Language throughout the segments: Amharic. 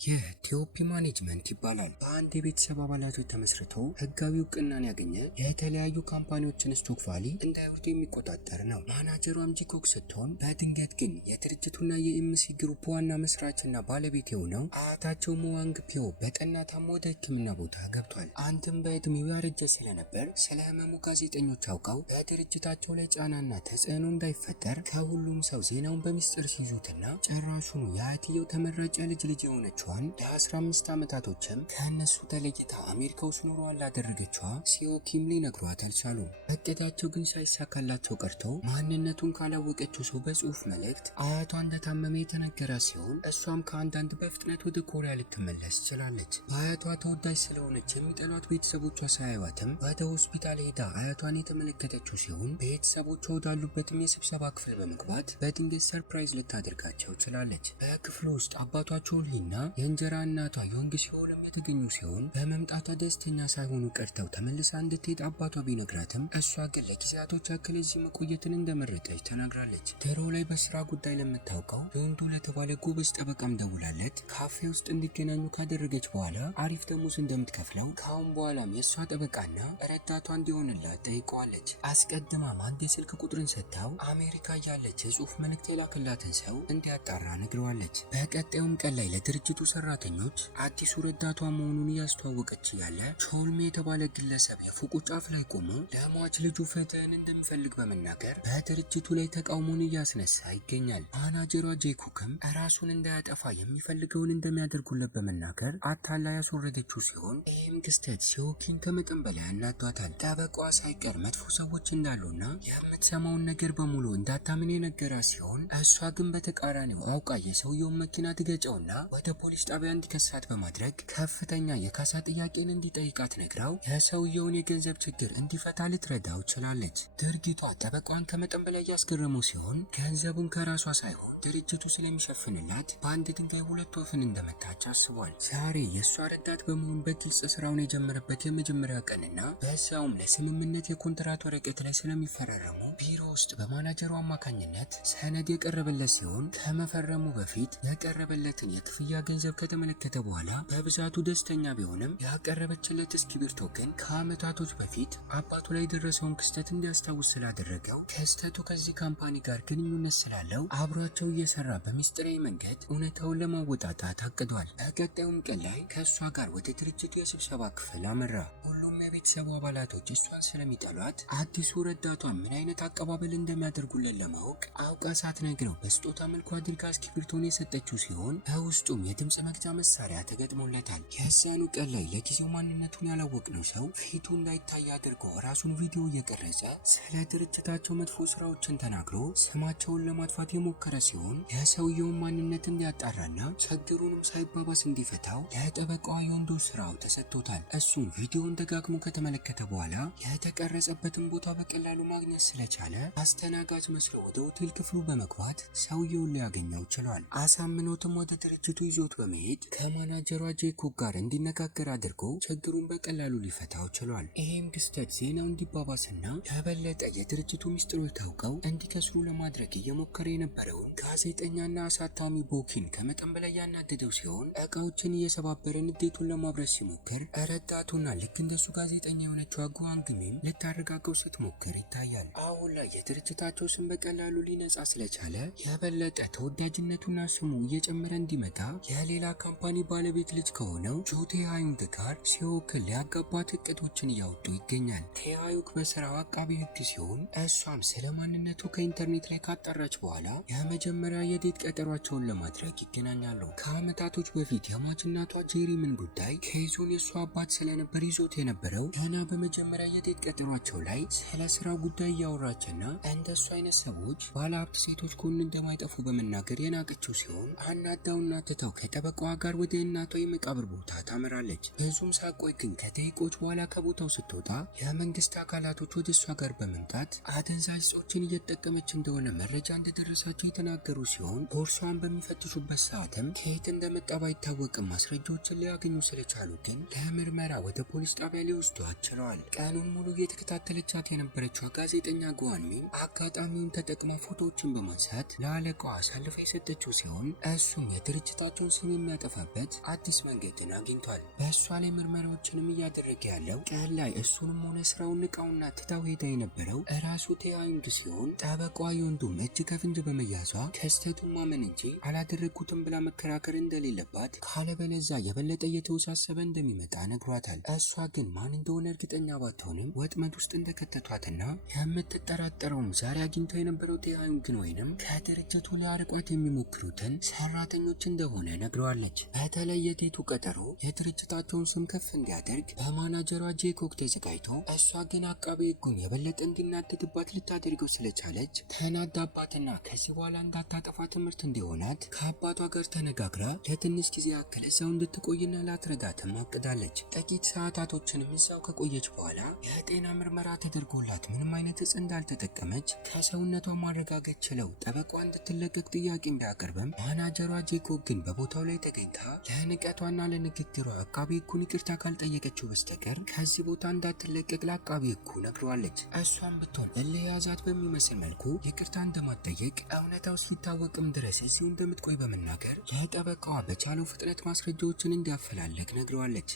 ይህ ቲኦፒ ማኔጅመንት ይባላል። በአንድ የቤተሰብ አባላቶች ተመስርቶ ህጋዊ እውቅናን ያገኘ የተለያዩ ካምፓኒዎችን ስቶክ ቫሊ እንዳይወርድ የሚቆጣጠር ነው። ማናጀሯም ጂኮክ ስትሆን በድንገት ግን የድርጅቱና የኤምሲ ግሩፕ ዋና መስራችና ባለቤት የሆነው አያታቸው ሙዋንግ ፒዮ በጠና ታሞ ወደ ህክምና ቦታ ገብቷል። አንድም በእድሜው ያረጀ ስለነበር ስለ ህመሙ ጋዜጠኞች አውቀው በድርጅታቸው ላይ ጫናና ተጽዕኖ እንዳይፈጠር ከሁሉም ሰው ዜናውን በሚስጥር ሲይዙትና ጭራሹኑ የአያትየው ተመራጭ ልጅ የሆነችው ለ15 ዓመታቶችም ከእነሱ ተለይታ አሜሪካ ውስጥ ኑሮዋን ላደረገችዋ ሲዮ ኪም ሊነግሯት አልቻሉም። እቅዳቸው ግን ሳይሳካላቸው ቀርተው ማንነቱን ካላወቀችው ሰው በጽሁፍ መልእክት አያቷ እንደታመመ የተነገራት ሲሆን እሷም ከአንዳንድ በፍጥነት ወደ ኮሪያ ልትመለስ ችላለች። በአያቷ ተወዳጅ ስለሆነች የሚጠሏት ቤተሰቦቿ ሳያዩዋትም ወደ ሆስፒታል ሄዳ አያቷን የተመለከተችው ሲሆን ቤተሰቦቿ ወዳሉበትም የስብሰባ ክፍል በመግባት በድንገት ሰርፕራይዝ ልታደርጋቸው ችላለች። በክፍሉ ውስጥ አባቷ ቾልሂና የእንጀራ እናቷ ዮንግ ሲሆንም የተገኙ ሲሆን በመምጣቷ ደስተኛ ሳይሆኑ ቀርተው ተመልሳ እንድትሄድ አባቷ ቢነግራትም እሷ ግን ለጊዜያቶች ያክል እዚህ መቆየትን እንደመረጠች ተናግራለች። ድሮ ላይ በስራ ጉዳይ ለምታውቀው ዮንዱ ለተባለ ጎበዝ ጠበቃም ደውላለት ካፌ ውስጥ እንዲገናኙ ካደረገች በኋላ አሪፍ ደሞዝ እንደምትከፍለው ከአሁን በኋላም የእሷ ጠበቃና ረዳቷ እንዲሆንላት ጠይቀዋለች። አስቀድማም አንድ የስልክ ቁጥርን ሰጥታው አሜሪካ ያለች የጽሁፍ መልእክት የላክላትን ሰው እንዲያጣራ ነግረዋለች። በቀጣዩም ቀን ላይ ለድርጅቱ ሰራተኞች አዲሱ ረዳቷ መሆኑን እያስተዋወቀች ያለ ቾልሜ የተባለ ግለሰብ የፎቁ ጫፍ ላይ ቆሞ ለሟች ልጁ ፍትህን እንደሚፈልግ በመናገር በድርጅቱ ላይ ተቃውሞን እያስነሳ ይገኛል። ማናጀሯ ጄኩክም ራሱን እንዳያጠፋ የሚፈልገውን እንደሚያደርጉለት በመናገር አታላ ያስወረደችው ሲሆን ይህም ክስተት ሲዮኪን ከመጠን በላይ አናዷታል። ጠበቃዋ ሳይቀር መጥፎ ሰዎች እንዳሉና የምትሰማውን ነገር በሙሉ እንዳታምን የነገራት ሲሆን እሷ ግን በተቃራኒው አውቃ የሰውየውን መኪና ትገጨውና ወደ ፖሊስ ጣቢያ እንዲከሳት በማድረግ ከፍተኛ የካሳ ጥያቄን እንዲጠይቃት ነግራው የሰውየውን የገንዘብ ችግር እንዲፈታ ልትረዳው ችላለች። ድርጊቷ ጠበቃዋን ከመጠን በላይ ያስገረመው ሲሆን ገንዘቡን ከራሷ ሳይሆን ድርጅቱ ስለሚሸፍንላት በአንድ ድንጋይ ሁለት ወፍን እንደመታች አስቧል። ዛሬ የእሷ ረዳት በመሆን በግልጽ ስራውን የጀመረበት የመጀመሪያ ቀንና በዛውም ለስምምነት የኮንትራት ወረቀት ላይ ስለሚፈራረሙ ቢሮ ውስጥ በማናጀሩ አማካኝነት ሰነድ የቀረበለት ሲሆን ከመፈረሙ በፊት የቀረበለትን የክፍያ ገንዘብ ከተመለከተ በኋላ በብዛቱ ደስተኛ ቢሆንም ያቀረበችለት እስክሪብቶ ግን ከአመታቶች በፊት አባቱ ላይ የደረሰውን ክስተት እንዲያስታውስ ስላደረገው ክስተቱ ከዚህ ካምፓኒ ጋር ግንኙነት ስላለው አብሯቸው እየሰራ በሚስጥራዊ መንገድ እውነታውን ለማወጣጣት አቅዷል። በቀጣዩም ቀን ላይ ከእሷ ጋር ወደ ድርጅቱ የስብሰባ ክፍል አመራ። ሁሉም የቤተሰቡ አባላቶች እሷን ስለሚጠሏት አዲሱ ረዳቷ ምን አይነት አቀባበል እንደሚያደርጉለት ለማወቅ አውቃ ሳትነግረው በስጦታ መልኩ አድርጋ እስክሪብቶን የሰጠችው ሲሆን በውስጡም የድምጽ መግጃ መሳሪያ ተገጥሞለታል። የዛኑ ቀን ላይ ለጊዜው ማንነቱን ያላወቅነው ሰው ፊቱ እንዳይታይ አድርጎ ራሱን ቪዲዮ እየቀረጸ ስለ ድርጅታቸው መጥፎ ስራዎችን ተናግሮ ስማቸውን ለማጥፋት የሞከረ ሲሆን የሰውየውን ማንነት እንዲያጣራና ችግሩንም ሳይባባስ እንዲፈታው ለጠበቃዋ ዮንዶ ስራው ተሰጥቶታል። እሱም ቪዲዮውን ደጋግሞ ከተመለከተ በኋላ የተቀረጸበትን ቦታ በቀላሉ ማግኘት ስለቻለ አስተናጋጅ መስሎ ወደ ሆቴል ክፍሉ በመግባት ሰውየውን ሊያገኘው ችሏል። አሳምኖትም ወደ ድርጅቱ ይዞት በመሄድ ከማናጀሯ ጄኮክ ጋር እንዲነጋገር አድርጎ ችግሩን በቀላሉ ሊፈታው ችሏል። ይህም ክስተት ዜናው እንዲባባስና የበለጠ የድርጅቱ ሚስጥሮች ታውቀው እንዲከስሩ ለማድረግ እየሞከረ የነበረውን ጋዜጠኛና አሳታሚ ቦኪን ከመጠን በላይ ያናደደው ሲሆን እቃዎችን እየሰባበረ ንዴቱን ለማብረስ ሲሞክር ረዳቱና ልክ እንደሱ ጋዜጠኛ የሆነችው ጓንግሚም ልታረጋገው ስትሞክር ይታያል። አሁን ላይ የድርጅታቸው ስም በቀላሉ ሊነጻ ስለቻለ የበለጠ ተወዳጅነቱና ስሙ እየጨመረ እንዲመጣ የሌላ ካምፓኒ ባለቤት ልጅ ከሆነው ጆ ቴሃዩክ ጋር ሲዮክን ሊያጋባት እቅዶችን እያወጡ ይገኛል። ቴሃዩክ በስራው አቃቢ ህግ ሲሆን እሷም ስለ ማንነቱ ከኢንተርኔት ላይ ካጣራች በኋላ የመጀመሪያ የዴት ቀጠሯቸውን ለማድረግ ይገናኛሉ። ከአመታቶች በፊት የሟች እናቷ ጄሪምን ጉዳይ ኬዙን የእሷ አባት ስለነበር ይዞት የነበረው ገና በመጀመሪያ የዴት ቀጠሯቸው ላይ ስለ ስራው ጉዳይ እያወራችና እንደሱ አይነት ሰዎች ባለሀብት ሴቶች ጎን እንደማይጠፉ በመናገር የናቀችው ሲሆን አናዳውና ትተው ከጠበቃዋ ጋር ወደ እናቷ የመቃብር ቦታ ታመራለች። ብዙም ሳቆይ ግን ከደቂቆች በኋላ ከቦታው ስትወጣ የመንግስት አካላቶች ወደ እሷ ጋር በመምጣት አደንዛዥ እጾችን እየተጠቀመች እንደሆነ መረጃ እንደደረሳቸው የተናገሩ ሲሆን ቦርሷን በሚፈትሹበት ሰዓትም ከየት እንደመጣ ባይታወቅም ማስረጃዎችን ሊያገኙ ስለቻሉ ግን ለምርመራ ወደ ፖሊስ ጣቢያ ሊወስዷት ችለዋል። ቀኑን ሙሉ እየተከታተለቻት የነበረችው ጋዜጠኛ ጓንሚም አጋጣሚውን ተጠቅማ ፎቶዎችን በማንሳት ለአለቃዋ አሳልፋ የሰጠችው ሲሆን እሱም የድርጅታቸውን ስም ራሱን የሚያጠፋበት አዲስ መንገድን አግኝቷል። በእሷ ላይ ምርመራዎችንም እያደረገ ያለው ቀን ላይ እሱንም ሆነ ስራውን ንቃውና ትታው ሄዳ የነበረው ራሱ ቴያንግ ሲሆን ጠበቋ የወንዱም እጅ ከፍንጅ በመያዟ ክስተቱን ማመን እንጂ አላደረግኩትም ብላ መከራከር እንደሌለባት ካለበለዛ የበለጠ እየተወሳሰበ እንደሚመጣ ነግሯታል። እሷ ግን ማን እንደሆነ እርግጠኛ ባትሆንም ወጥመድ ውስጥ እንደከተቷትና የምትጠራጠረውም ዛሬ አግኝተው የነበረው ቴያንግን ወይንም ከድርጅቱ ሊያርቋት የሚሞክሩትን ሰራተኞች እንደሆነ ነግረዋለች። በተለይ የቴቱ ቀጠሮ የድርጅታቸውን ስም ከፍ እንዲያደርግ በማናጀሯ ጄኮክ ተዘጋጅቶ እሷ ግን አቃቤ ሕጉን የበለጠ እንዲናደድባት ልታደርገው ስለቻለች ተናዳባትና ከዚህ በኋላ እንዳታጠፋ ትምህርት እንዲሆናት ከአባቷ ጋር ተነጋግራ ለትንሽ ጊዜ ያክል እዛው እንድትቆይና ላትረዳትም አቅዳለች። ጥቂት ሰዓታቶችንም እዛው ከቆየች በኋላ የጤና ምርመራ ተደርጎላት ምንም አይነት እጽ እንዳልተጠቀመች ከሰውነቷ ማረጋገጥ ችለው ጠበቋ እንድትለቀቅ ጥያቄ እንዳያቀርብም ማናጀሯ ጄኮብ ግን በቦታው ላይ ተገኝታ ለንቀቷና ለንግግሯ አቃቤ ሕጉን ይቅርታ ካልጠየቀችው በስተቀር ከዚህ ቦታ እንዳትለቀቅ ለአቃቤ ሕጉ ነግሯለች። እሷም ብትሆን እልህ የያዛት በሚመስል መልኩ ይቅርታ እንደማትጠየቅ እውነታው እስኪታወቅም ድረስ እዚሁ እንደምትቆይ በመናገር ለጠበቃዋ በቻለው ፍጥነት ማስረጃዎችን እንዲያፈላልግ ነግረዋለች።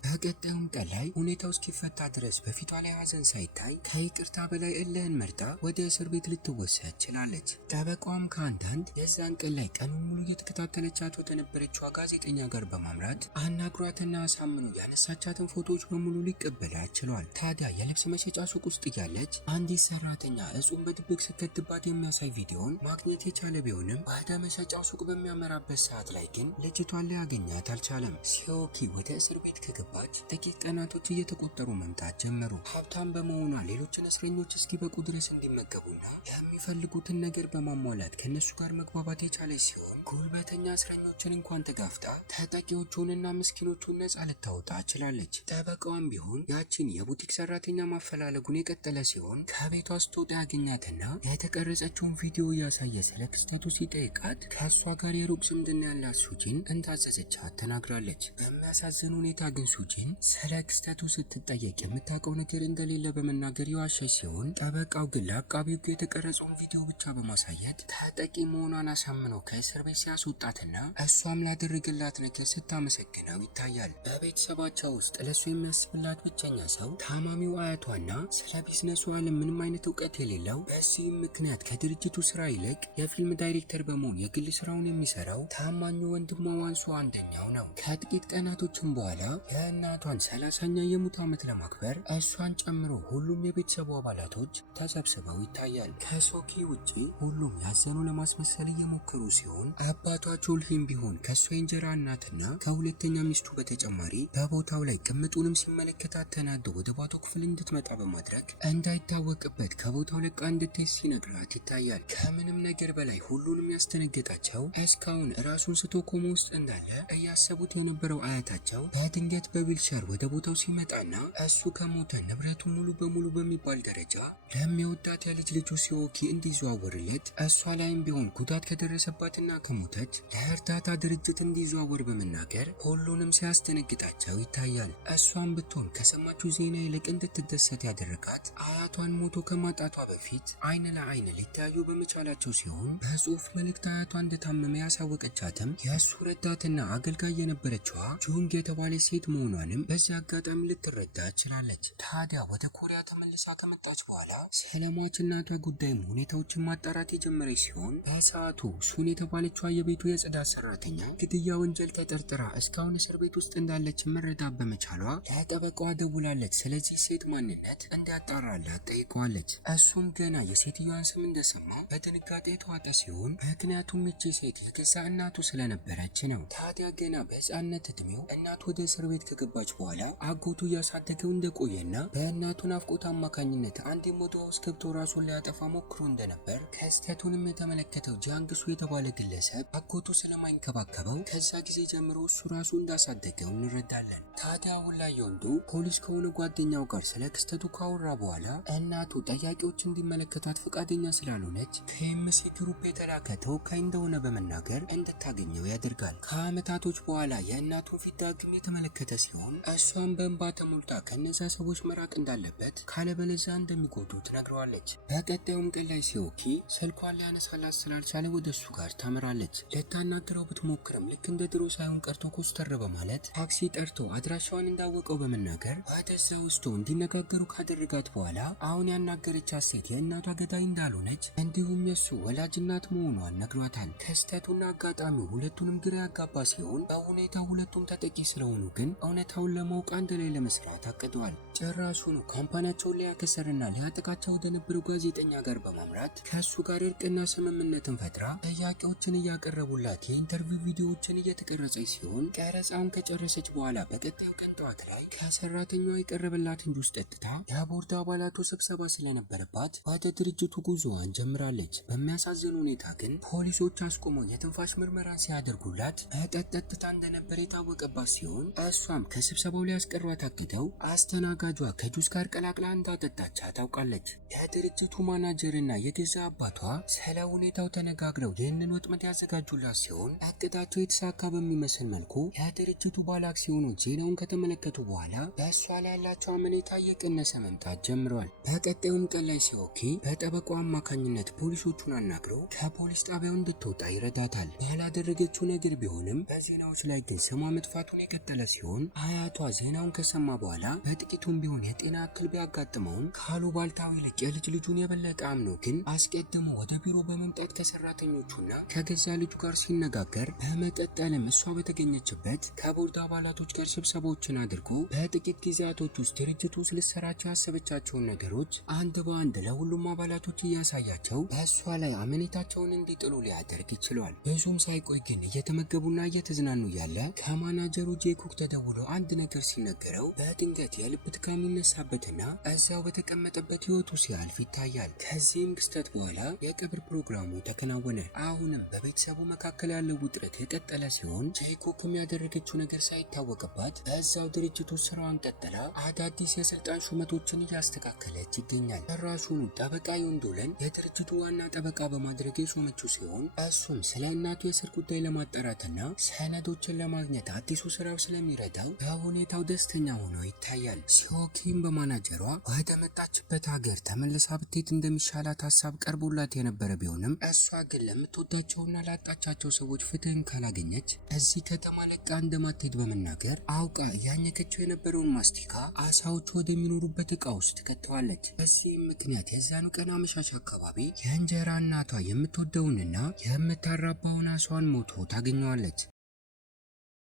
በቀጣዩም ቀን ላይ ሁኔታው እስኪፈታ ድረስ በፊቷ ላይ ሐዘን ሳይታይ ከይቅርታ በላይ እልህን መርጣ ወደ እስር ቤት ልትወሰድ ችላለች። ጠበቃዋም ከአንዳንድ የዛን ቀን ላይ ቀኑን ሙሉ እየተከታተለቻት ወደ ነበረችዋ ጋዜጠኛ ጋር በማምራት አናግሯትና አሳምኖ ያነሳቻትን ፎቶዎች በሙሉ ሊቀበላት ችሏል። ታዲያ የልብስ መሸጫ ሱቅ ውስጥ እያለች አንዲት ሰራተኛ እጹን በድብቅ ስትከትባት የሚያሳይ ቪዲዮን ማግኘት የቻለ ቢሆንም ወደ መሸጫው ሱቅ በሚያመራበት ሰዓት ላይ ግን ልጅቷን ሊያገኛት አልቻለም። ሲዮኪ ወደ እስር ቤት ከገባ ጥቂት ቀናቶች እየተቆጠሩ መምጣት ጀመሩ። ሀብታም በመሆኗ ሌሎችን እስረኞች እስኪበቁ ድረስ እንዲመገቡና የሚፈልጉትን ነገር በማሟላት ከነሱ ጋር መግባባት የቻለች ሲሆን ጉልበተኛ እስረኞችን እንኳን ተጋፍጣ ተጠቂዎቹንና ምስኪኖቹን ነጻ ልታወጣ ችላለች። ጠበቃዋም ቢሆን ያችን የቡቲክ ሰራተኛ ማፈላለጉን የቀጠለ ሲሆን ከቤቷ ስትወጣ ያገኛትና የተቀረጸችውን ቪዲዮ እያሳየ ስለ ክስተቱ ሲጠይቃት ከእሷ ጋር የሩቅ ዝምድና ያላት ሱጂን እንዳዘዘቻት ተናግራለች። በሚያሳዝን ሁኔታ ግን ሱጂን ስለ ክስተቱ ስትጠየቅ የምታውቀው ነገር እንደሌለ በመናገር የዋሸች ሲሆን ጠበቃው ግን ለአቃቤ ሕጉ የተቀረጸውን ቪዲዮ ብቻ በማሳየት ተጠቂ መሆኗን አሳምነው ከእስር ቤት ሲያስወጣትና እሷም ላደረገላት ነገር ስታመሰግነው ይታያል። በቤተሰባቸው ውስጥ ለእሱ የሚያስብላት ብቸኛ ሰው ታማሚው አያቷና ስለ ቢዝነሱ ዓለም ምንም አይነት እውቀት የሌለው በዚህም ምክንያት ከድርጅቱ ስራ ይልቅ የፊልም ዳይሬክተር በመሆን የግል ስራውን የሚሰራው ታማኙ ወንድሟ ዋንሱ አንደኛው ነው። ከጥቂት ቀናቶችም በኋላ የእናቷን 30ኛ የሙት ዓመት ለማክበር እሷን ጨምሮ ሁሉም የቤተሰቡ አባላቶች ተሰብስበው ይታያል። ከሶኪ ውጪ ሁሉም ያዘኑ ለማስመሰል እየሞከሩ ሲሆን አባቷ ቾልሂም ቢሆን ከእሷ የእንጀራ እናትና ከሁለተኛ ሚስቱ በተጨማሪ በቦታው ላይ ቅምጡንም ሲመለከታት ተናዶ ወደ ባቶ ክፍል እንድትመጣ በማድረግ እንዳይታወቅበት ከቦታው ለቃ እንድትሄድ ሲነግራት ይታያል። ከምንም ነገር በላይ ሁሉንም ያስተነገጣቸው እስካሁን ራሱን ስቶ ኮማ ውስጥ እንዳለ እያሰቡት የነበረው አያታቸው በድንገት በዊልቸር ወደ ቦታው ሲመጣና እሱ ከሞተ ንብረቱ ሙሉ በሙሉ በሚባል ደረጃ ለሚወዳት የልጅ ልጁ ሲዮኪ እንዲዘዋወርለት እሷ ላይም ቢሆን ጉዳት ከደረሰባትና ከሞተች ለእርዳታ ድርጅት እንዲዘዋወር በመናገር ሁሉንም ሲያስደነግጣቸው ይታያል። እሷም ብትሆን ከሰማችው ዜና ይልቅ እንድትደሰት ያደረጋት አያቷን ሞቶ ከማጣቷ በፊት አይን ለአይን ሊታዩ በመቻላቸው ሲሆን በጽሁፍ መልእክት አያቷ እንደታመመ ያሳወቀቻትም የእሱ ረዳትና አገልጋይ የነበረችዋ ጁንግ የተባለ ሴት መሆኗንም በዚህ አጋጣሚ ልትረዳ ችላለች። ታዲያ ወደ ኮሪያ ተመልሳ ከመጣች በኋላ ስለሟች እናቷ ጉዳይም ሁኔታዎችን ማጣራት የጀመረች ሲሆን በሰዓቱ ሱን የተባለችዋ የቤቱ የጽዳት ሰራተኛ ግድያ ወንጀል ተጠርጥራ እስካሁን እስር ቤት ውስጥ እንዳለች መረዳት በመቻሏ ለጠበቃዋ ደውላለች። ስለዚህ ሴት ማንነት እንዲያጣራላት ጠይቀዋለች። እሱም ገና የሴትዮዋን ስም እንደሰማ በድንጋጤ የተዋጠ ሲሆን ምክንያቱም ይቺ ሴት የገዛ እናቱ ስለነበረች ነው። ታዲያ ገና በሕፃንነት እድሜው እናቱ ወደ እስር ቤት ከገባች በኋላ አጎቱ እያሳደገው እንደቆየና በእናቱ ናፍቆት አማካኝነት አንዴም ወደ ውስጥ ገብቶ ራሱን ሊያጠፋ ሞክሮ እንደነበር ክስተቱንም የተመለከተው ጃንግሱ የተባለ ግለሰብ አጎቱ ስለማይንከባከበው ከዛ ጊዜ ጀምሮ እሱ ራሱ እንዳሳደገው እንረዳለን። ታዲያ አሁን ላይ ወንዱ ፖሊስ ከሆነ ጓደኛው ጋር ስለ ክስተቱ ካወራ በኋላ እናቱ ጠያቂዎች እንዲመለከታት ፈቃደኛ ስላልሆነች ከኤምሲ ግሩፕ የተላከ ተወካይ እንደሆነ በመናገር እንድታገኘው ያደርጋል። ከአመታቶች በኋላ የእናቱን ፊት ዳግም የተመለከተ ሲሆን እሷም በእንባ ተሞልታ ከነዛ ሰዎች መራቅ እንዳለበት ካለበለዚያ እንደሚጎዱ ትነግረዋለች። በቀጣዩም ቀን ላይ ሲኦኪ ስልኳን ሊያነሳላት ስላልቻለ ወደ እሱ ጋር ታመራለች። ልታናግረው ብትሞክርም ልክ እንደ ድሮ ሳይሆን ቀርቶ ኮስተር በማለት ታክሲ ጠርቶ አድራሻዋን እንዳወቀው በመናገር ወደዛ ውስጥ እንዲነጋገሩ ካደረጋት በኋላ አሁን ያናገረቻት ሴት የእናቷ ገዳይ እንዳልሆነች እንዲሁም የሱ ወላጅ እናት መሆኗን ነግሯታል። ክስተቱና አጋጣሚው ሁለቱንም ግራ ያጋባ ሲሆን በሁኔታው ሁለቱም ተጠቂ ስለሆኑ ግን እውነታውን ለማወቅ አንድ ላይ ለመስራት አቅደዋል። ጭራሹኑ ካምፓኒያቸውን ሊያከሰርና ሊያጠቃቸው ወደ ነበረው ጋዜጠኛ ጋር በማምራት ከእሱ ጋር እርቅና ስምምነትን ፈጥራ ጥያቄዎችን እያቀረቡላት የኢንተርቪው ቪዲዮዎችን እየተቀረጸች ሲሆን ቀረጻውን ከጨረሰች በኋላ በቀጣዩ ቀን ጠዋት ላይ ከሰራተኛዋ የቀረበላትን ጁስ ጠጥታ የቦርድ አባላቱ ስብሰባ ስለነበረባት ወደ ድርጅቱ ጉዞዋን ጀምራለች። በሚያሳዝን ሁኔታ ግን ፖሊሶች አስቆመው የትንፋሽ ምርመራን ሲያደርጉላት መጠጥ ጠጥታ እንደነበር የታወቀባት ሲሆን እሷም ከስብሰባው ሊያስቀሯት አግደው አስተናጋጇ ከጁስ ጋር ቀላቅላ እንዳጠጣቻ ታውቃለች። የድርጅቱ ማናጀርና የገዛ አባቷ ስለ ሁኔታው ተነጋግረው ይህንን ወጥመድ ያዘጋጁላት ሲሆን እቅዳቸው የተሳካ በሚመስል መልኩ የድርጅቱ ባለ አክሲዮኖች ዜናውን ከተመለከቱ በኋላ በእሷ ላይ ያላቸው አመኔታ እየቀነሰ መምጣት ጀምረዋል። በቀጣዩም ቀን ላይ ሲኦኪ በጠበቃው አማካኝነት ፖሊሶቹን አናግረው ከፖሊስ ጣቢያው እንድትወጣ ይረዳታል። ባላደረገችው ነገር ቢሆንም በዜናዎች ላይ ግን ስሟ መጥፋቱን የቀጠለ ሲሆን አያቷ ዜናውን ከሰማ በኋላ በጥቂቱም ቢሆን የጤና እክል ቢያጋጥመውም ካሉባልታው ይልቅ የልጅ ልጁን የበለጠ አምኖ ግን አስቀድሞ ወደ ቢሮ በመምጣት ከሰራተኞቹና ከገዛ ልጁ ጋር ሲነጋገር በመቀጠልም እሷ በተገኘችበት ከቦርድ አባላቶች ጋር ስብሰባዎችን አድርጎ በጥቂት ጊዜያቶች ውስጥ ድርጅቱ ውስጥ ልትሰራቸው ያሰበቻቸውን ነገሮች አንድ በአንድ ለሁሉም አባላቶች እያሳያቸው በእሷ ላይ አመኔታቸውን እንዲጥሉ ሊያደርግ ይችላል። ብዙም ሳይቆይ ግን እየተመገቡና እየተዝናኑ ያለ ከማናጀሩ ጄኮክ ተደውሎ አንድ ነገር ሲነገረው በድንገት የልብ ድካም ይነሳበትና እዛው በተቀመጠበት ህይወቱ ሲያልፍ ይታያል። ከዚህም ክስተት በኋላ የቀብር ፕሮግራሙ ተከናወነ። አሁንም በቤተሰቡ መካከል ያለው ውጥረት የቀጠለ ሲሆን ጄኮክም ያደረገችው ነገር ሳይታወቅባት በዛው ድርጅቱ ስራዋን ቀጥላ አዳዲስ የስልጣን ሹመቶችን እያስተካከለች ይገኛል። ራሱኑ ጠበቃ ዮንዶለን የድርጅቱ ዋና ጠበቃ በማድረግ የሾመችው ሲሆን እሱም ስለ እናቱ የእስር ጉዳይ ለማጣራትና ሰነዶችን ለማግኘት አዲሱ ስራው ስለሚረዳው በሁኔታው ደስተኛ ሆኖ ይታያል። ሲኦኪም በማናጀሯ ወደ መጣችበት ሀገር ተመልሳ ብትሄድ እንደሚሻላት ሀሳብ ቀርቦላት የነበረ ቢሆንም እሷ ግን ለምትወዳቸውና ላጣቻቸው ሰዎች ፍትህን ካላገኘች እዚህ ከተማ ለቃ እንደማትሄድ በመናገር አውቃ እያኘከችው የነበረውን ማስቲካ አሳዎቹ ወደሚኖሩበት እቃ ውስጥ ከተዋለች። በዚህም ምክንያት የዛኑ ቀን አመሻሽ አካባቢ የእንጀራ እናቷ የምትወደውንና የምታራባውን አሳዋን ሞቶ ታገኘዋለች።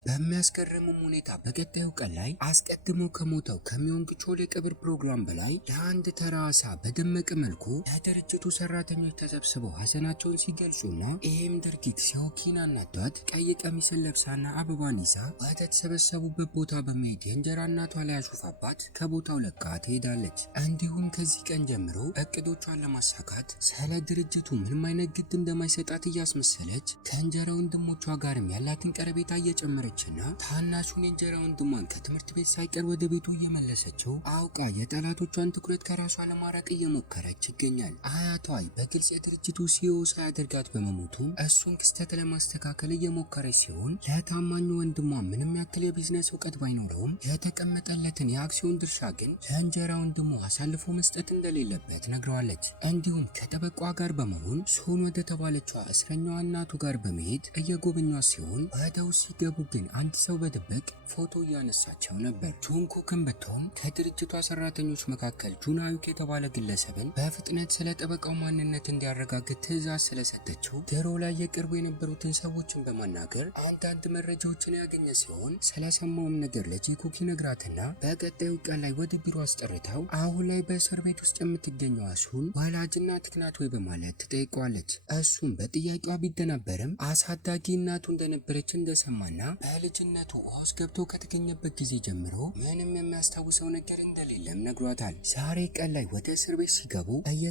በሚያስገርምም ሁኔታ በቀጣዩ ቀን ላይ አስቀድሞ ከሞተው ከሚዮንግቾል የቀብር ፕሮግራም በላይ ለአንድ ተራ አሳ በደመቀ መልኩ የድርጅቱ ሰራተኞች ተሰብስበው ሀዘናቸውን ሲገልጹና ይህም ድርጊት ሲኦኪን አናዷት ቀይ ቀሚስን ለብሳና አበባን ይዛ ወደ ተሰበሰቡበት ቦታ በመሄድ የእንጀራ እናቷ ላይ አሹፋባት ከቦታው ለቃ ትሄዳለች። እንዲሁም ከዚህ ቀን ጀምሮ እቅዶቿን ለማሳካት ስለ ድርጅቱ ምንም አይነት ግድ እንደማይሰጣት እያስመሰለች ከእንጀራ ወንድሞቿ ጋርም ያላትን ቀረቤታ እየጨመረች ና ታናሹን የእንጀራ ወንድሟን ከትምህርት ቤት ሳይቀር ወደ ቤቱ እየመለሰችው አውቃ የጠላቶቿን ትኩረት ከራሷ ለማራቅ እየሞከረች ይገኛል። አያቷ በግልጽ የድርጅቱ ሲኦ ሳያደርጋት በመሞቱ እሱን ክስተት ለማስተካከል እየሞከረች ሲሆን ለታማኙ ወንድሟ ምንም ያክል የቢዝነስ እውቀት ባይኖረውም የተቀመጠለትን የአክሲዮን ድርሻ ግን ለእንጀራ ወንድሟ አሳልፎ መስጠት እንደሌለበት ነግረዋለች። እንዲሁም ከጠበቋ ጋር በመሆን ሶን ወደ ተባለችዋ እስረኛዋ እናቱ ጋር በመሄድ እየጎበኟት ሲሆን ወደ ውስጥ ሲገቡ ግን አንድ ሰው በድብቅ ፎቶ እያነሳቸው ነበር። ጁንኩክን ብትሆን ከድርጅቷ ሰራተኞች መካከል ጁናዩክ የተባለ ግለሰብን በፍጥነት ስለ ጠበቃው ማንነት እንዲያረጋግጥ ትዕዛዝ ስለሰጠችው ድሮ ላይ የቅርቡ የነበሩትን ሰዎችን በማናገር አንዳንድ መረጃዎችን ያገኘ ሲሆን ስለሰማውም ነገር ለጄኮክ ይነግራትና በቀጣዩ ቀን ላይ ወደ ቢሮ አስጠርተው አሁን ላይ በእስር ቤት ውስጥ የምትገኘው አሱን ወላጅና ትክናት ወይ በማለት ትጠይቋለች። እሱም በጥያቄዋ ቢደናበርም አሳዳጊ እናቱ እንደነበረች እንደሰማና በልጅነቱ ውሃ ውስጥ ገብቶ ከተገኘበት ጊዜ ጀምሮ ምንም የሚያስታውሰው ነገር እንደሌለም ነግሯታል። ዛሬ ቀን ላይ ወደ እስር ቤት ሲገቡ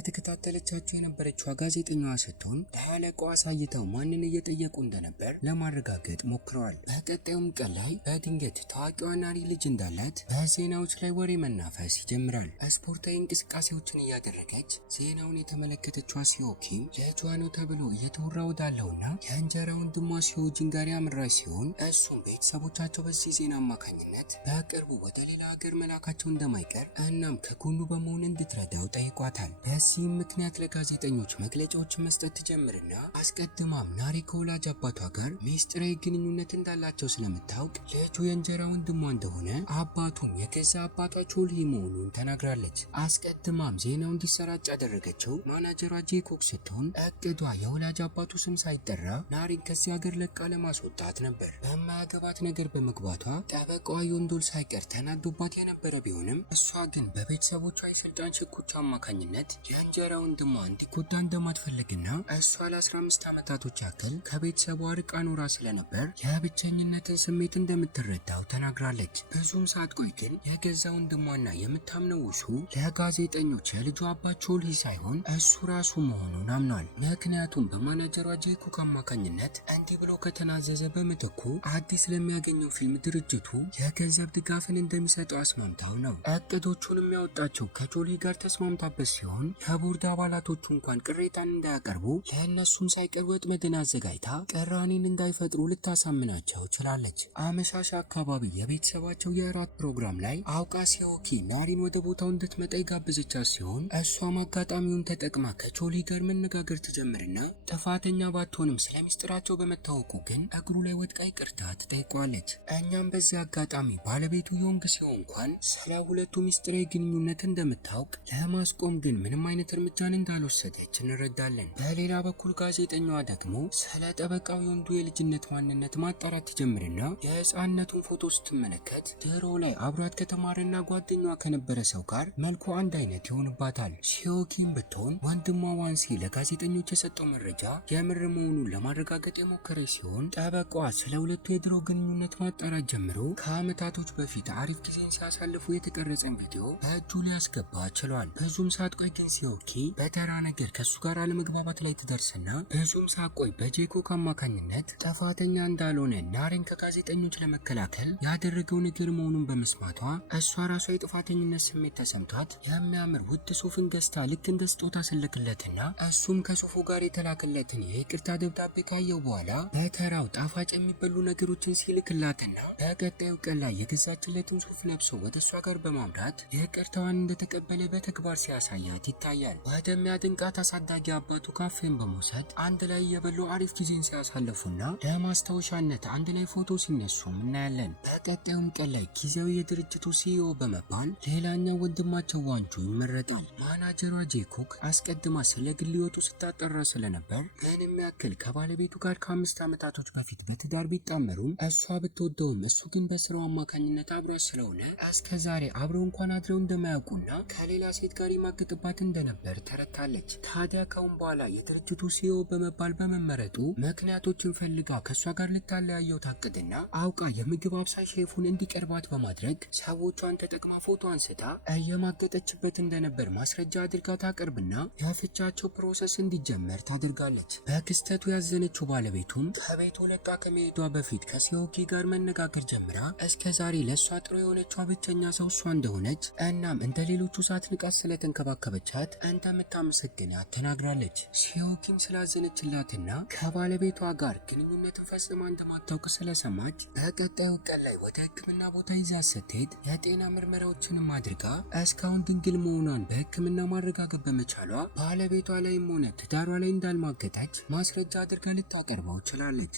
እየተከታተለቻቸው የነበረችዋ ጋዜጠኛዋ ስትሆን ለአለቃዋ አሳይተው ማንን እየጠየቁ እንደነበር ለማረጋገጥ ሞክረዋል። በቀጣዩም ቀን ላይ በድንገት ታዋቂዋ ናሪ ልጅ እንዳላት በዜናዎች ላይ ወሬ መናፈስ ይጀምራል። ስፖርታዊ እንቅስቃሴዎችን እያደረገች ዜናውን የተመለከተችዋ ሲኦኪም ልጇ ነው ተብሎ እየተወራ ወዳለውና የእንጀራ ወንድሟ ሲኦጂን ጋር ያመራች ሲሆን እሱ ምክንያቱም ቤተሰቦቻቸው በዚህ ዜና አማካኝነት በቅርቡ ወደ ሌላ ሀገር መላካቸው እንደማይቀር እናም ከጎኑ በመሆን እንድትረዳው ጠይቋታል። በዚህም ምክንያት ለጋዜጠኞች መግለጫዎችን መስጠት ትጀምርና አስቀድማም ናሪ ከወላጅ አባቷ ጋር ሚስጥራዊ ግንኙነት እንዳላቸው ስለምታውቅ ልጁ የእንጀራ ወንድሟ እንደሆነ አባቱም የገዛ አባቷ ቾልሂ መሆኑን ተናግራለች። አስቀድማም ዜናው እንዲሰራጭ ያደረገችው ማናጀሯ ጄኮክ ስትሆን እቅዷ የወላጅ አባቱ ስም ሳይጠራ ናሪን ከዚህ ሀገር ለቃ ለማስወጣት ነበር። በማያገባት ነገር በመግባቷ ጠበቃዋ ዮንዶል ሳይቀር ተናዶባት የነበረ ቢሆንም እሷ ግን በቤተሰቦቿ የስልጣን ሽኩቻ አማካኝነት የእንጀራ ወንድሟ እንዲጎዳ እንደማትፈልግና እሷ ለ15 ዓመታቶች ያክል ከቤተሰቧ ርቃ ኖራ ስለነበር የብቸኝነትን ስሜት እንደምትረዳው ተናግራለች። ብዙም ሳትቆይ ግን የገዛ ወንድሟና የምታምነው ውሱ ለጋዜጠኞች የልጇ አባት ቾልሂ ሳይሆን እሱ ራሱ መሆኑን አምኗል። ምክንያቱም በማናጀሯ ጄኮክ አማካኝነት እንዲህ ብሎ ከተናዘዘ በምትኩ አዲስ ለሚያገኘው ፊልም ድርጅቱ የገንዘብ ድጋፍን እንደሚሰጠው አስማምታው ነው። እቅዶቹን የሚያወጣቸው ከቾልሂ ጋር ተስማምታበት ሲሆን የቦርድ አባላቶቹ እንኳን ቅሬታን እንዳያቀርቡ ለእነሱም ሳይቀር ወጥመድን አዘጋጅታ ቅራኔን እንዳይፈጥሩ ልታሳምናቸው ችላለች። አመሻሽ አካባቢ የቤተሰባቸው የእራት ፕሮግራም ላይ አውቃ ሲዮኪ ናሪን ወደ ቦታው እንድትመጣ የጋበዘቻት ሲሆን እሷም አጋጣሚውን ተጠቅማ ከቾልሂ ጋር መነጋገር ትጀምርና ጥፋተኛ ባትሆንም ስለ ሚስጥራቸው በመታወቁ ግን እግሩ ላይ ወድቃ ይቅርታ ትጠይቋለች። እኛም በዚህ አጋጣሚ ባለቤቱ ዮንግ ሲሆን እንኳን ስለ ሁለቱ ሚስጥራዊ ግንኙነት እንደምታውቅ ለማስቆም ግን ምንም አይነት እርምጃን እንዳልወሰደች እንረዳለን። በሌላ በኩል ጋዜጠኛዋ ደግሞ ስለ ጠበቃው የወንዱ የልጅነት ማንነት ማጣራት ትጀምርና የህፃንነቱን ፎቶ ስትመለከት ድሮ ላይ አብሯት ከተማረና ጓደኛዋ ከነበረ ሰው ጋር መልኩ አንድ አይነት ይሆንባታል። ሲዮኪም ብትሆን ወንድሟ ዋንሲ ለጋዜጠኞች የሰጠው መረጃ የምር መሆኑን ለማረጋገጥ የሞከረች ሲሆን ጠበቃዋ ስለ ሁለቱ የድሮ ግንኙነት ማጣራት ጀምሮ ከአመታቶች በፊት አሪፍ ጊዜን ሲያሳልፉ የተቀረጸን ቪዲዮ በእጁ ሊያስገባ ችሏል። ብዙም ሳትቆይ ግን ሲዮኪ በተራ ነገር ከሱ ጋር አለመግባባት ላይ ትደርስና ብዙም ሳትቆይ በጄኮክ አማካኝነት ጥፋተኛ እንዳልሆነ ናሪን ከጋዜጠኞች ለመከላከል ያደረገው ነገር መሆኑን በመስማቷ እሷ ራሷ የጥፋተኝነት ስሜት ተሰምቷት የሚያምር ውድ ሱፍን ገዝታ ልክ እንደ ስጦታ ስልክለትና እሱም ከሱፉ ጋር የተላከለትን የይቅርታ ደብዳቤ ካየው በኋላ በተራው ጣፋጭ የሚበሉ ነገሮችን ሲልክላትና በቀጣዩ ቀን ላይ የገዛችለትን ሱፍ ለብሶ ወደ እሷ ጋር በማምራት ይቅርታዋን እንደተቀበለ በተግባር ሲያሳያት ይታያል። ወደሚያድንቃት አሳዳጊ አባቱ ካፌን በመውሰድ አንድ ላይ የበሉ አሪፍ ጊዜን ሲያሳልፉና ለማስታወሻነት አንድ ላይ ፎቶ ሲነሱም እናያለን። በቀጣዩም ቀን ላይ ጊዜያዊ የድርጅቱ ሲኢኦ በመባል ሌላኛው ወንድማቸው ዋንጁ ይመረጣል። ማናጀሯ ጄኮክ አስቀድማ ስለ ግል ሕይወቱ ስታጠራ ስለነበር ምንም ያክል ከባለቤቱ ጋር ከ5 ዓመታቶች በፊት በትዳር ቢጣመሩም እሷ ብትወደውም እሱ ግን በስራው አማካኝነት አብሯት ስለሆነ እስከ ዛሬ አብረው እንኳን አድረው እንደማያውቁና ከሌላ ሴት ጋር ይማግጥባት እንደነበር ተረታለች። ታዲያ ካሁን በኋላ የድርጅቱ ሲኢኦ በመባል በመመረጡ ምክንያቶችን ፈልጋ ከእሷ ጋር ልታለያየው ታቅድና አውቃ የምግብ አብሳይ ሼፉን እንዲቀርባት በማድረግ ሰዎቿን ተጠቅማ ፎቶ አንስታ እየማገጠችበት እንደነበር ማስረጃ አድርጋ ታቀርብና የፍቻቸው ፕሮሰስ እንዲጀመር ታደርጋለች። በክስተቱ ያዘነችው ባለቤቱም ከቤቱ ለቃ ከመሄዷ በፊት ከሲዮኪ ጋር መነጋገር ጀምራ እስከ ዛሬ ለእሷ ጥሩ የሆነችው ብቸኛ ሰው እሷ እንደሆነች እናም እንደ ሌሎቹ ሳትንቃት ስለተንከባከበቻት እንደምታመሰግናት ተናግራለች። ሲዮኪም ስላዘነችላትና ከባለቤቷ ጋር ግንኙነትን ፈጽማ እንደማታውቅ ስለሰማች በቀጣዩ ቀን ላይ ወደ ሕክምና ቦታ ይዛ ስትሄድ የጤና ምርመራዎችንም አድርጋ እስካሁን ድንግል መሆኗን በሕክምና ማረጋገጥ በመቻሏ ባለቤቷ ላይም ሆነ ትዳሯ ላይ እንዳልማገጠች ማስረጃ አድርጋ ልታቀርበው ችላለች።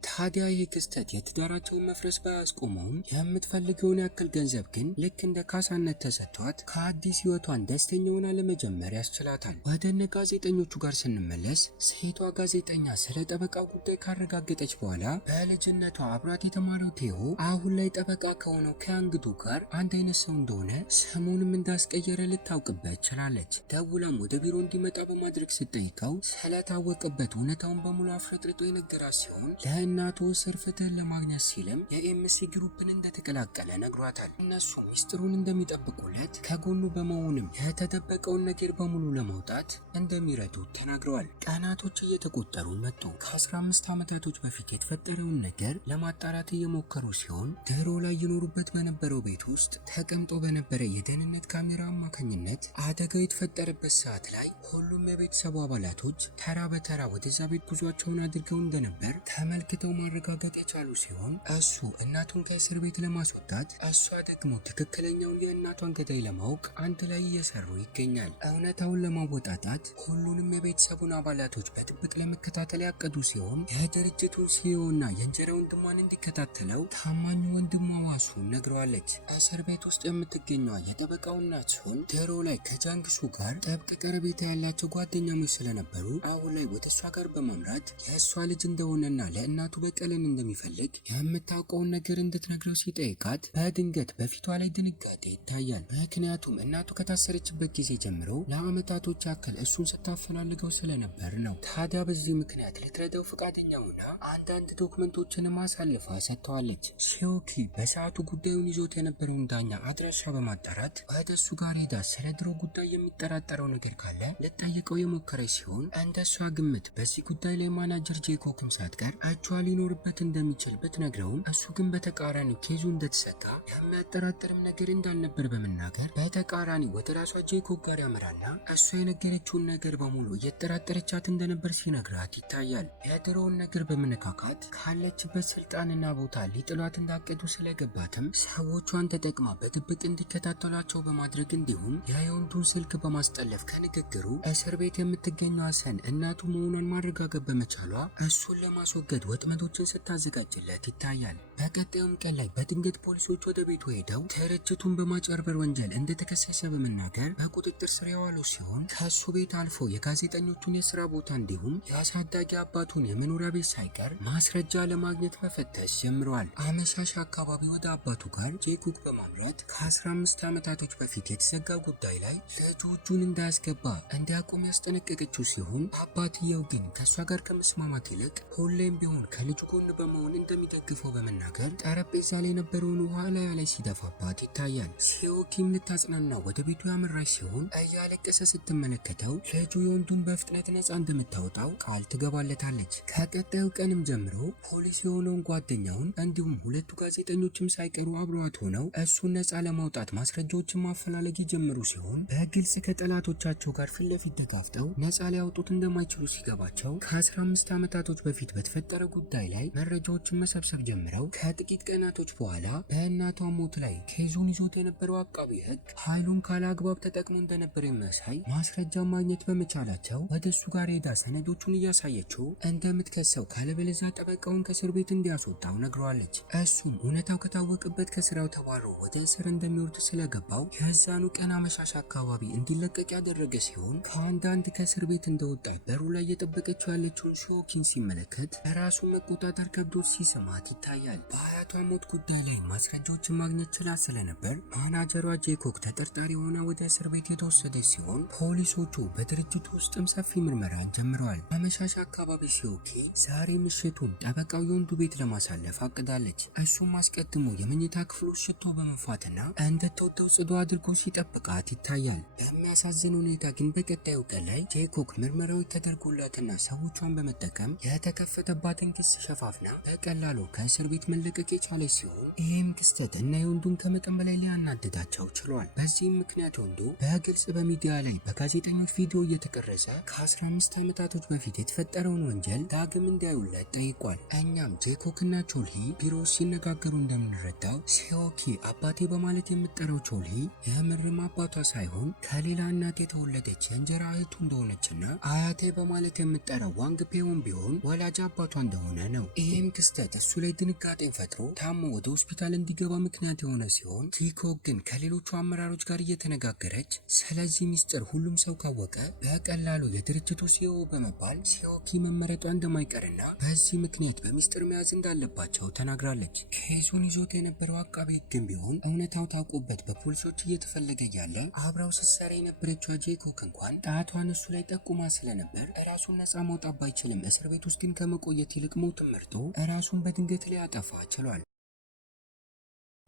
ታዲያ ይህ ክስተት የትዳራቸውን መፍረስ ባያስቆመውም የምትፈልገውን ያክል ገንዘብ ግን ልክ እንደ ካሳነት ተሰጥቷት ከአዲስ ህይወቷን ደስተኛ ሆና ለመጀመር ያስችላታል። ወደነ ጋዜጠኞቹ ጋር ስንመለስ ሴቷ ጋዜጠኛ ስለ ጠበቃው ጉዳይ ካረጋገጠች በኋላ በልጅነቷ አብራት የተማረው ቴዎ አሁን ላይ ጠበቃ ከሆነው ከያንግዱ ጋር አንድ አይነት ሰው እንደሆነ ስሙንም እንዳስቀየረ ልታውቅበት ችላለች። ደውላም ወደ ቢሮ እንዲመጣ በማድረግ ስትጠይቀው ስለታወቀበት እውነታውን በሙሉ አፍረጥርጦ የነገራት ሲሆን እናቱ እስር ፍትህን ለማግኘት ሲልም የኤምሲ ግሩፕን እንደተቀላቀለ ነግሯታል። እነሱ ሚስጥሩን እንደሚጠብቁለት ከጎኑ በመሆንም የተደበቀውን ነገር በሙሉ ለማውጣት እንደሚረዱት ተናግረዋል። ቀናቶች እየተቆጠሩ መጡ። ከ15 ዓመታቶች በፊት የተፈጠረውን ነገር ለማጣራት እየሞከሩ ሲሆን ድሮ ላይ ይኖሩበት በነበረው ቤት ውስጥ ተቀምጦ በነበረ የደህንነት ካሜራ አማካኝነት አደጋው የተፈጠረበት ሰዓት ላይ ሁሉም የቤተሰቡ አባላቶች ተራ በተራ ወደዛ ቤት ጉዟቸውን አድርገው እንደነበር ተመልክተው ተመልክተው ማረጋገጥ የቻሉ ሲሆን እሱ እናቱን ከእስር ቤት ለማስወጣት እሷ ደግሞ ትክክለኛውን የእናቷን ገዳይ ለማወቅ አንድ ላይ እየሰሩ ይገኛል። እውነታውን ለማወጣጣት ሁሉንም የቤተሰቡን አባላቶች በጥብቅ ለመከታተል ያቀዱ ሲሆን የድርጅቱን ሲኢኦ እና የእንጀራ ወንድሟን እንዲከታተለው ታማኙ ወንድሟ ዋሱን ነግረዋለች። እስር ቤት ውስጥ የምትገኘዋ የጠበቃው እናት ሲሆን ድሮ ላይ ከጃንግሱ ጋር ጥብቅ ቀረቤታ ያላቸው ጓደኛሞች ስለነበሩ አሁን ላይ ወደ እሷ ጋር በማምራት የእሷ ልጅ እንደሆነና ለእናቱ በቀልን እንደሚፈልግ የምታውቀውን ነገር እንድትነግረው ሲጠይቃት በድንገት በፊቷ ላይ ድንጋጤ ይታያል። ምክንያቱም እናቱ ከታሰረችበት ጊዜ ጀምሮ ለአመታቶች ያክል እሱን ስታፈላልገው ስለነበር ነው። ታዲያ በዚህ ምክንያት ልትረዳው ፈቃደኛ ሆና አንዳንድ ዶክመንቶችን ማሳልፋ ሰጥተዋለች። ሺኦኪ በሰዓቱ ጉዳዩን ይዞት የነበረውን ዳኛ አድራሻ በማጣራት ወደ እሱ ጋር ሄዳ ስለ ድሮ ጉዳይ የሚጠራጠረው ነገር ካለ ልጠይቀው የሞከረች ሲሆን እንደ እሷ ግምት በዚህ ጉዳይ ላይ ማናጀር ጄኮብም ሳትቀር እጇ ሊኖርበት እንደሚችል ብትነግረውም እሱ ግን በተቃራኒው ኬዙ እንደተሰጋ የሚያጠራጥርም ነገር እንዳልነበር በመናገር በተቃራኒ ወደ ራሷ ጄኮብ ጋር ያመራና እሷ የነገረችውን ነገር በሙሉ እየተጠራጠረቻት እንደነበር ሲነግራት ይታያል። የድሮውን ነገር በመነካካት ካለችበት ስልጣንና ቦታ ሊጥሏት እንዳቀዱ ስለገባትም ሰዎቿን ተጠቅማ በድብቅ እንዲከታተሏቸው በማድረግ እንዲሁም የወንዱን ስልክ በማስጠለፍ ከንግግሩ እስር ቤት የምትገኘው ሰን እናቱ መሆኗን ማረጋገጥ በመቻሏ እሱን ለማስወገድ ወጥመዶችን ስታዘጋጅለት ይታያል። በቀጣዩም ቀን ላይ በድንገት ፖሊሶች ወደ ቤቱ ሄደው ድርጅቱን በማጭበርበር ወንጀል እንደተከሰሰ በመናገር በቁጥጥር ስር የዋሉ ሲሆን ከእሱ ቤት አልፎ የጋዜጠኞቹን የስራ ቦታ እንዲሁም የአሳዳጊ አባቱን የመኖሪያ ቤት ሳይቀር ማስረጃ ለማግኘት መፈተሽ ጀምረዋል። አመሻሽ አካባቢ ወደ አባቱ ጋር ጄኮብ በማምራት ከ15 ዓመታቶች በፊት የተዘጋ ጉዳይ ላይ ልጁ እጁን እንዳያስገባ እንዲያቆም ያስጠነቀቀችው ሲሆን አባትየው ግን ከእሷ ጋር ከመስማማት ይልቅ ሁሌም ቢሆን ከልጁ ጎን በመሆን እንደሚደግፈው በመናገር ጠረጴዛ ላይ የነበረውን ውሃ ላይ ሲደፋባት ይታያል። ሺኦኪም ልታጽናና ወደ ቤቱ ያመራች ሲሆን እያለቀሰ ስትመለከተው ልጁ የወንዱን በፍጥነት ነፃ እንደምታወጣው ቃል ትገባለታለች። ከቀጣዩ ቀንም ጀምሮ ፖሊስ የሆነውን ጓደኛውን እንዲሁም ሁለቱ ጋዜጠኞችም ሳይቀሩ አብረዋት ሆነው እሱን ነፃ ለማውጣት ማስረጃዎችን ማፈላለግ የጀመሩ ሲሆን በግልጽ ከጠላቶቻቸው ጋር ፊት ለፊት ተጋፍጠው ነፃ ሊያወጡት እንደማይችሉ ሲገባቸው ከ15 ዓመታቶች በፊት በተፈጠረ ጉዳይ ላይ መረጃዎችን መሰብሰብ ጀምረው ከጥቂት ቀናቶች በኋላ በእናቷ ሞት ላይ ኬዙን ይዞት የነበረው አቃቢ ሕግ ኃይሉን ካለ አግባብ ተጠቅሞ እንደነበር የሚያሳይ ማስረጃ ማግኘት በመቻላቸው ወደ እሱ ጋር ሄዳ ሰነዶቹን እያሳየችው እንደምትከሰው ካለበለዚያ ጠበቃውን ከእስር ቤት እንዲያስወጣው ነግረዋለች። እሱም እውነታው ከታወቀበት ከስራው ተባሮ ወደ እስር እንደሚወርድ ስለገባው የዛኑ ቀን አመሻሽ አካባቢ እንዲለቀቅ ያደረገ ሲሆን ከአንዳንድ ከእስር ቤት እንደወጣ በሩ ላይ እየጠበቀችው ያለችውን ሺኦኪን ሲመለከት ራሱን መቆጣጠር ከብዶት ሲሰማት ይታያል። በአያቷ ሞት ጉዳይ ላይ ማስረጃዎችን ማግኘት ችላ ስለነበር ማናጀሯ ጄኮብ ተጠርጣሪ ሆና ወደ እስር ቤት የተወሰደች ሲሆን ፖሊሶቹ በድርጅቱ ውስጥም ሰፊ ምርመራን ጀምረዋል። አመሻሽ አካባቢ ሺኦኪ ዛሬ ምሽቱን ጠበቃው የወንዱ ቤት ለማሳለፍ አቅዳለች። እሱም አስቀድሞ የመኝታ ክፍሉ ሽቶ በመፋትና እንድትወደው ጽዱ አድርጎ ሲጠብቃት ይታያል። በሚያሳዝን ሁኔታ ግን በቀጣዩ ቀን ላይ ጄኮብ ምርመራዎች ተደርጎላትና ሰዎቿን በመጠቀም የተከፈተባትን ክስ ሸፋፍና በቀላሉ ከእስር ቤት መለቀቅ የቻለች ሲሆን ይህም ክስተት እና የወንዱን ከመጠን በላይ ሊያናድዳቸው ችሏል። በዚህም ምክንያት ወንዱ በግልጽ በሚዲያ ላይ በጋዜጠኞች ቪዲዮ እየተቀረጸ ከ15 ዓመታቶች በፊት የተፈጠረውን ወንጀል ዳግም እንዲያዩለት ጠይቋል። እኛም ጄኮብ እና ቾልሂ ቢሮ ሲነጋገሩ እንደምንረዳው ሺኦኪ አባቴ በማለት የምጠራው ቾልሂ የምርም አባቷ ሳይሆን ከሌላ እናት የተወለደች የእንጀራ እህቱ እንደሆነችና አያቴ በማለት የምጠራው ዋንግ ፔውን ቢሆን ወላጅ አባቷ እንደሆነ ነው። ይህም ክስተት እሱ ላይ ድንጋጤን ፈጥሮ ታሞ ወደ ሆስፒታል እንዲገባ ምክንያት የሆነ ሲሆን ጂኮብ ግን ከሌሎቹ አመራሮች ጋር እየተነጋገረች ስለዚህ ሚስጥር ሁሉም ሰው ካወቀ በቀላሉ የድርጅቱ ሲኢኦ በመባል ሺኦኪ መመረጧ እንደማይቀርና በዚህ ምክንያት በሚስጥር መያዝ እንዳለባቸው ተናግራለች። ኬዙን ይዞት የነበረው አቃቤ ሕግም ቢሆን እውነታው ታውቆበት በፖሊሶች እየተፈለገ ያለ አብራው ስትሰራ የነበረችው ጄኮብ እንኳን ጣቷን እሱ ላይ ጠቁማ ስለነበር ራሱን ነፃ ማውጣት ባይችልም እስር ቤት ውስጥ ግን ከመቆየት ይልቅ ሞትን መርጦ ራሱን በድንገት ሊያጠፋ ችሏል።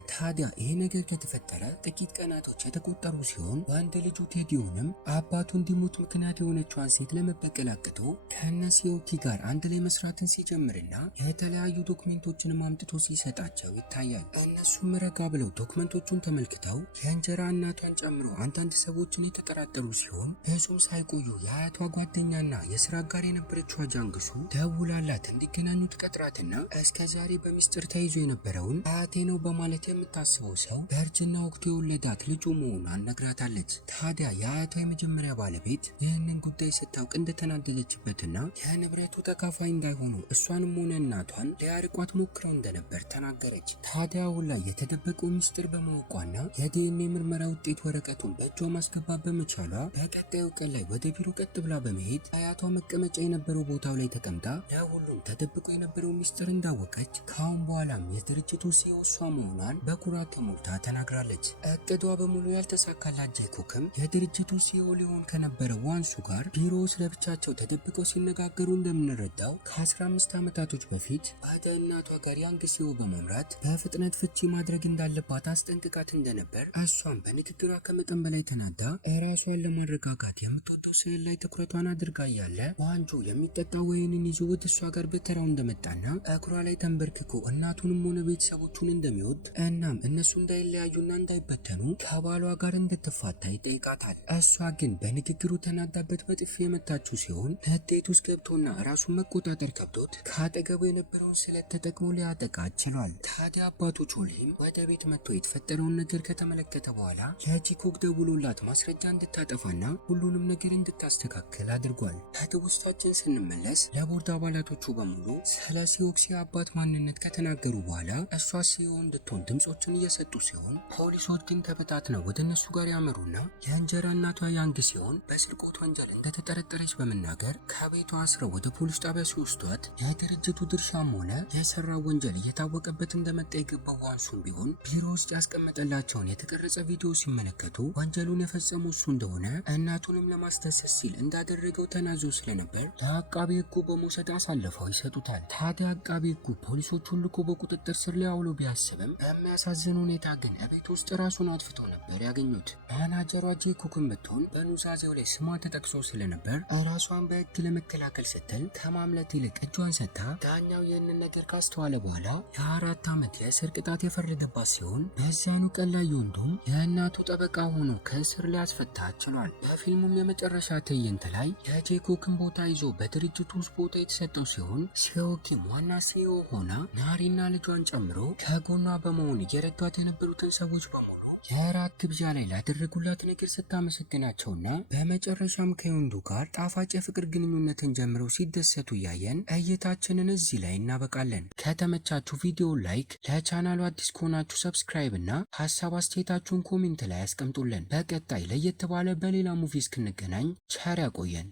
ታዲያ ይህ ነገር ከተፈጠረ ጥቂት ቀናቶች የተቆጠሩ ሲሆን ወንድ ልጁ ቴዲዮንም አባቱ እንዲሞት ምክንያት የሆነችዋን ሴት ለመበቀል አቅዶ ከነ ሲኦኪ ጋር አንድ ላይ መስራትን ሲጀምርና የተለያዩ ዶክሜንቶችንም አምጥቶ ሲሰጣቸው ይታያል። እነሱም ረጋ ብለው ዶክመንቶቹን ተመልክተው የእንጀራ እናቷን ጨምሮ አንዳንድ ሰዎችን የተጠራጠሩ ሲሆን ብዙም ሳይቆዩ የአያቷ ጓደኛና የስራ አጋር የነበረችው ጃንግሱ ደውላላት እንዲገናኙ ትቀጥራትና እስከ ዛሬ በሚስጥር ተይዞ የነበረውን አያቴ ነው በማለት የምታስበው ሰው በእርጅና ወቅቱ የወለዳት ልጁ መሆኗን ነግራታለች። ታዲያ የአያቷ የመጀመሪያ ባለቤት ይህንን ጉዳይ ስታውቅ እንደተናደደችበትና የንብረቱ ተካፋይ እንዳይሆኑ እሷንም ሆነ እናቷን ሊያርቋት ሞክረው እንደነበር ተናገረች። ታዲያ አሁን ላይ የተደበቀው ሚስጥር በማወቋና የዲኤንኤ ምርመራ ውጤት ወረቀቱን በእጇ ማስገባት በመቻሏ በቀጣዩ ቀን ላይ ወደ ቢሮ ቀጥ ብላ በመሄድ አያቷ መቀመጫ የነበረው ቦታው ላይ ተቀምጣ ለሁሉም ተደብቆ የነበረው ሚስጥር እንዳወቀች ከአሁን በኋላም የድርጅቱ ሲኦ እሷ መሆኗን በኩራት ተሞልታ ተናግራለች። እቅዷ በሙሉ ያልተሳካላት ጄኮክም የድርጅቱ ሲኦ ሊሆን ከነበረው ዋንሱ ጋር ቢሮ ውስጥ ለብቻቸው ተደብቀው ሲነጋገሩ እንደምንረዳው ከ15 ዓመታቶች በፊት ወደ እናቷ ጋር ያንግ ሲኦ በመምራት በፍጥነት ፍቺ ማድረግ እንዳለባት አስጠንቅቃት እንደነበር እሷም በንግግሯ ከመጠን በላይ ተናዳ ራሷን ለማረጋጋት የምትወደው ስዕል ላይ ትኩረቷን አድርጋ እያለ ዋንጆ የሚጠጣ ወይንን ይዞ ወደ እሷ ጋር በተራው እንደመጣና እግሯ ላይ ተንበርክኮ እናቱንም ሆነ ቤተሰቦቹን እንደሚወድ እናም እነሱ እንዳይለያዩና እንዳይበተኑ ከባሏ ጋር እንድትፋታ ይጠይቃታል። እሷ ግን በንግግሩ ተናዳበት በጥፊ የመታችው ሲሆን ንዴት ውስጥ ገብቶና ራሱን መቆጣጠር ከብዶት ከአጠገቡ የነበረውን ስለት ተጠቅሞ ሊያጠቃ ችሏል። ታዲያ አባቱ ቾሌም ወደ ቤት መጥቶ የተፈጠረውን ነገር ከተመለከተ በኋላ ለጂኮክ ደውሎላት ማስረጃ እንድታጠፋና ሁሉንም ነገር እንድታስተካከል አድርጓል። ከትውስታችን ስንመለስ ለቦርድ አባላቶቹ በሙሉ ስለ ሲኦክሲ አባት ማንነት ከተናገሩ በኋላ እሷ ሲኦ እንድትሆን ድምጾችን እየሰጡ ሲሆን ፖሊሶች ግን ተበታትነው ወደ እነሱ ጋር ያመሩና የእንጀራ እናቷ ያንግ ሲሆን በስርቆት ወንጀል እንደተጠረጠረች በመናገር ከቤቷ አስረው ወደ ፖሊስ ጣቢያ ሲወስዷት የድርጅቱ ድርሻም ሆነ የሰራው ወንጀል እየታወቀበት እንደመጣ የገባው ዋንሱም ቢሆን ቢሮ ውስጥ ያስቀመጠላቸውን የተቀረጸ ቪዲዮ ሲመለከቱ ወንጀሉን የፈጸመው እሱ እንደሆነ እናቱንም ለማስደሰት ሲል እንዳደረገው ተናዞ ስለነበር ለአቃቢ ሕጉ በመውሰድ አሳልፈው ይሰጡታል። ታዲያ አቃቢ ሕጉ ፖሊሶቹን ልኮ በቁጥጥር ስር ሊያውሉ ቢያስብም በሚያሳዝን ሁኔታ ግን ቤት ውስጥ ራሱን አጥፍቶ ነበር ያገኙት። ማናጀሯ ጄኮክን ብትሆን በኑዛዜው ላይ ስሟ ተጠቅሶ ስለነበር ራሷን በሕግ ለመከላከል ስትል ከማምለጥ ይልቅ እጇን ሰጥታ ዳኛው ይህንን ነገር ካስተዋለ በኋላ የ4 ዓመት የእስር ቅጣት የፈረደባት ሲሆን በዚያኑ ቀን ላይ ወንዱም የእናቱ ጠበቃ ሆኖ ከእስር ሊያስፈታ ችሏል። በፊልሙም የመጨረሻ ትዕይንት ላይ የጄኮክን ቦታ ይዞ በድርጅቱ ውስጥ ቦታ የተሰጠው ሲሆን ሲኦኪም ዋና ሲኦ ሆና ናሪና ልጇን ጨምሮ ከጎኗ በመሆን እየረዷት የነበሩትን ሰዎች በሙሉ የራት ግብዣ ላይ ላደረጉላት ነገር ስታመሰግናቸውና በመጨረሻም ከወንዱ ጋር ጣፋጭ የፍቅር ግንኙነትን ጀምረው ሲደሰቱ እያየን እይታችንን እዚህ ላይ እናበቃለን። ከተመቻችሁ ቪዲዮ ላይክ፣ ለቻናሉ አዲስ ከሆናችሁ ሰብስክራይብ እና ሀሳብ አስተያየታችሁን ኮሜንት ላይ ያስቀምጡልን። በቀጣይ ለየት ባለ በሌላ ሙቪ እስክንገናኝ ቸር ያቆየን።